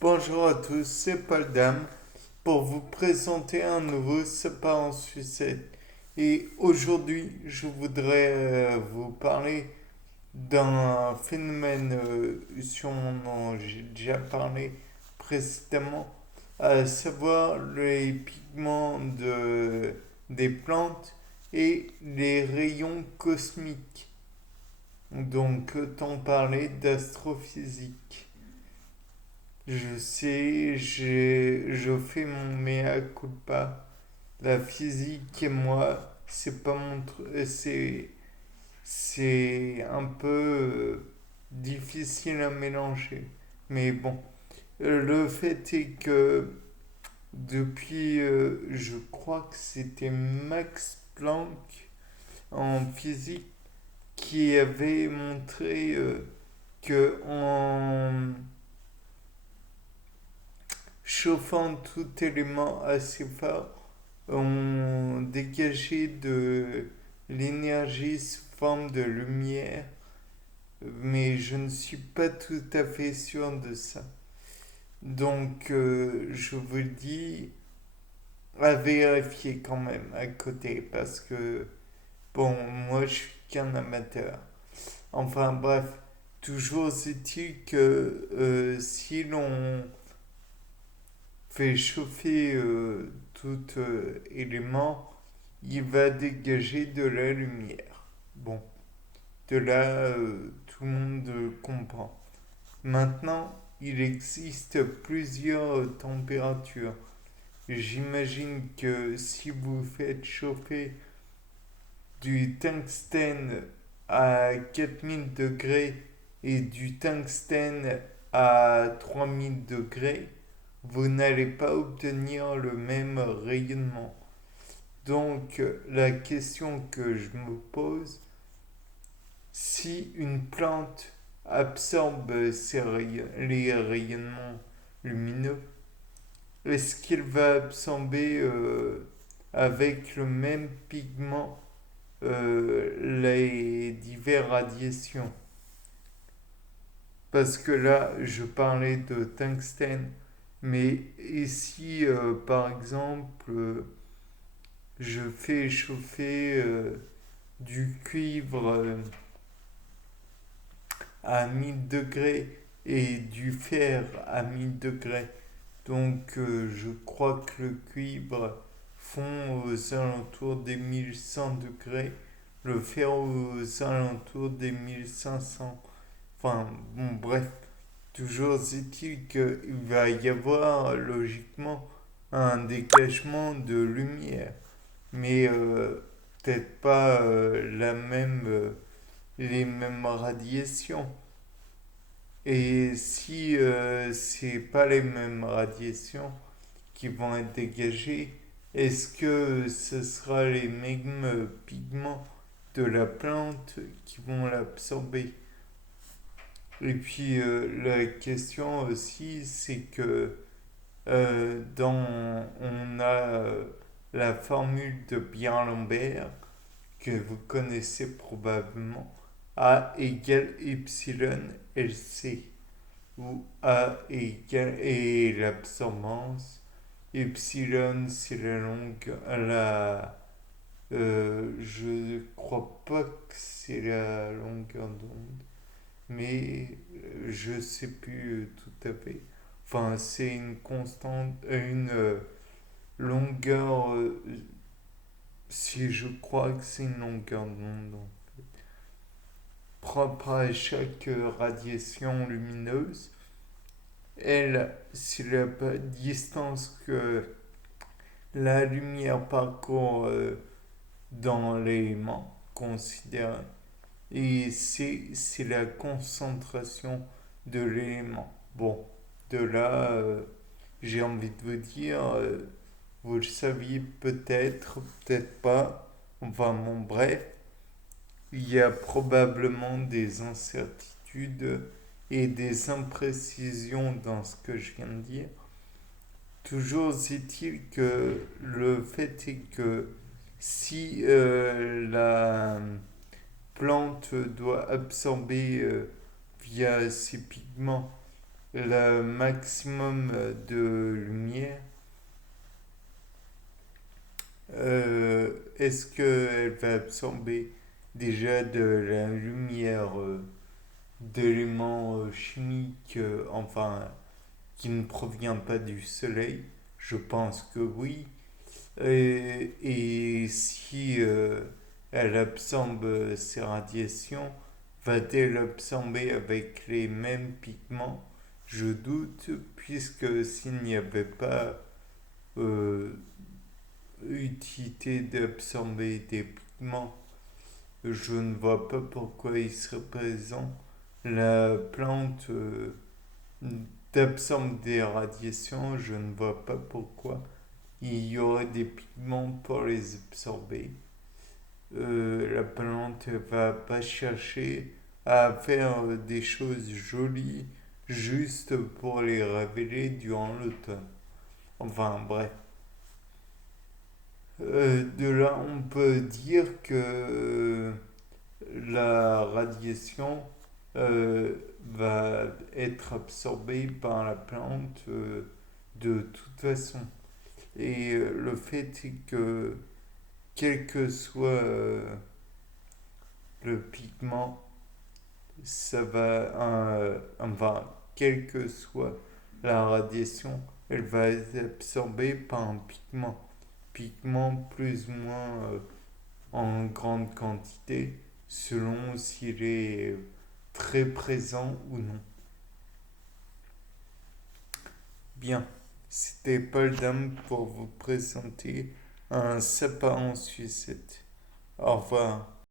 Bonjour à tous, c'est Paul Dame pour vous présenter un nouveau sapin en sucette. Et aujourd'hui, je voudrais vous parler d'un phénomène sur dont j'ai déjà parlé précédemment, à savoir les pigments des plantes et les rayons cosmiques. Donc, autant parler d'astrophysique. Je sais, je fais mon mea culpa. La physique et moi, c'est pas mon c'est un peu difficile à mélanger. Mais bon, le fait est que depuis, je crois que c'était Max Planck en physique qui avait montré que en chauffant tout élément assez fort, on dégageait de l'énergie sous forme de lumière, mais je ne suis pas tout à fait sûr de ça. Donc, je vous le dis à vérifier quand même à côté, parce que, bon, moi je suis qu'un amateur. Enfin bref, toujours est-il que si l'on fait chauffer tout élément, il va dégager de la lumière. Bon, de là, tout le monde comprend. Maintenant, il existe plusieurs températures. J'imagine que si vous faites chauffer du tungstène à 4000 degrés et du tungstène à 3000 degrés, vous n'allez pas obtenir le même rayonnement. Donc la question que je me pose, si une plante absorbe les rayonnements lumineux, est-ce qu'il va absorber avec le même pigment les diverses radiations? Parce que là, je parlais de tungstène, mais ici, par exemple, je fais chauffer du cuivre à 1000 degrés et du fer à 1000 degrés. Donc je crois que le cuivre fond aux alentours des 1100 degrés, le fer aux alentours des 1500. Enfin bon bref, toujours est-il qu'il va y avoir logiquement un dégagement de lumière, mais peut-être pas les mêmes radiations. Et si c'est pas les mêmes radiations qui vont être dégagées, est-ce que ce sera les mêmes pigments de la plante qui vont l'absorber? Et puis la question aussi, c'est que on a la formule de Biard-Lambert que vous connaissez probablement, A égale epsilon LC, où A égale et l'absorbance, epsilon c'est je crois pas que c'est la longueur d'onde, mais je sais plus tout à fait. Enfin, c'est une constante, une longueur, si je crois que c'est une longueur d'onde propre à chaque radiation lumineuse. Elle, c'est la distance que la lumière parcourt dans l'élément considéré. Et c'est la concentration de l'élément. Bon, de là, j'ai envie de vous dire, vous le saviez peut-être, peut-être pas. Enfin, bon, bref, il y a probablement des incertitudes et des imprécisions dans ce que je viens de dire. Toujours est-il que le fait est que si la plante doit absorber via ses pigments le maximum de lumière, est-ce qu'elle va absorber déjà de la lumière d'éléments chimiques, enfin, qui ne provient pas du soleil? Je pense que oui. Et si elle absorbe ces radiations, va-t-elle absorber avec les mêmes pigments? Je doute, puisque s'il n'y avait pas euh, utilité d'absorber des pigments, je ne vois pas pourquoi il serait présent. La plante d'absorbe des radiations, je ne vois pas pourquoi il y aurait des pigments pour les absorber. La plante va pas chercher à faire des choses jolies juste pour les révéler durant l'automne. Enfin bref. De là, on peut dire que la radiation euh, va être absorbée par la plante de toute façon. Et le fait est que quel que soit le pigment, ça va, enfin, quelle que soit la radiation, elle va être absorbée par un pigment. Pigment plus ou moins en grande quantité, selon s'il est très présent ou non. Bien, c'était Paul Dame pour vous présenter un sapin en sucette. Au revoir.